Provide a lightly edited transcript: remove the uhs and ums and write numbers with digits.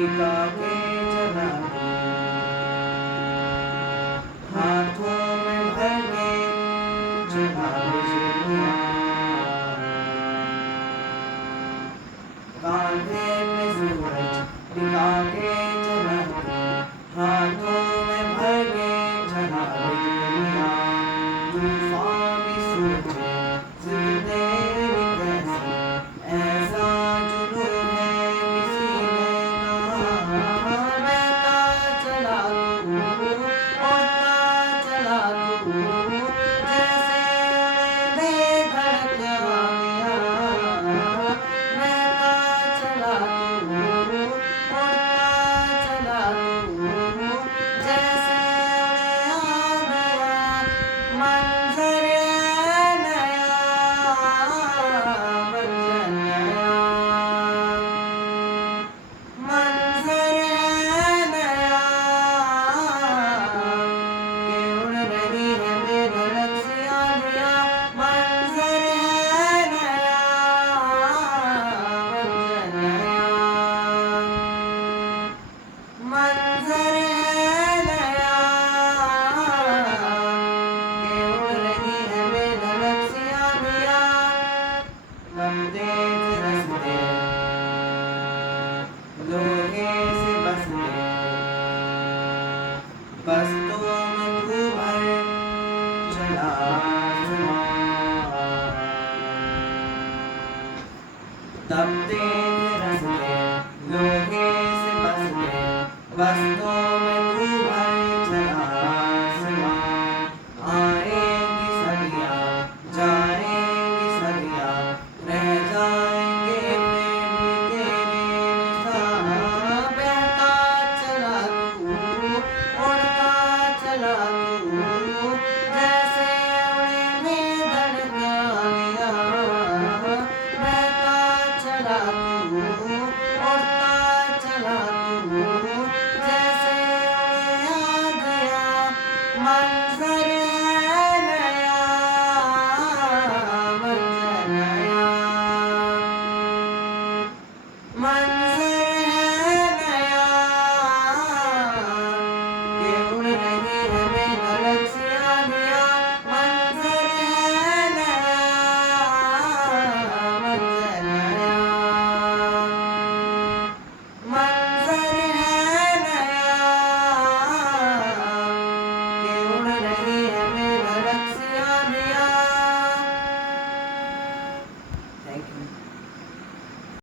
टिका के चला तू, हाथों में भर के चला बिजलियाँ, कांधे पे सूरज टिका के चला तू, हाथों में भर के चला बिजलियाँ, तूफान भी सोचे जिद तेरी कैसी, ऐसा जुनून है किसी ने कहा, बहता चला तू, उड़ता चला तू, जैसे उड़े बेधड़क वादियाँ, बहता चला तू, उड़ता चला तू, जैसे उड़े आंधियाँ, मंज़र है नया मंज़र नया, मंज़र है नया कि उड़ रही है बेधड़क सी आंधियाँ, मंज़र है नया मंज़र नया, मंज़र है नया कि उड़ रही है बेधड़क सी आंधियाँ, लम्बे थे रस्ते लोहे से बसते, बस्तों में तू भर चला आसमां, तपते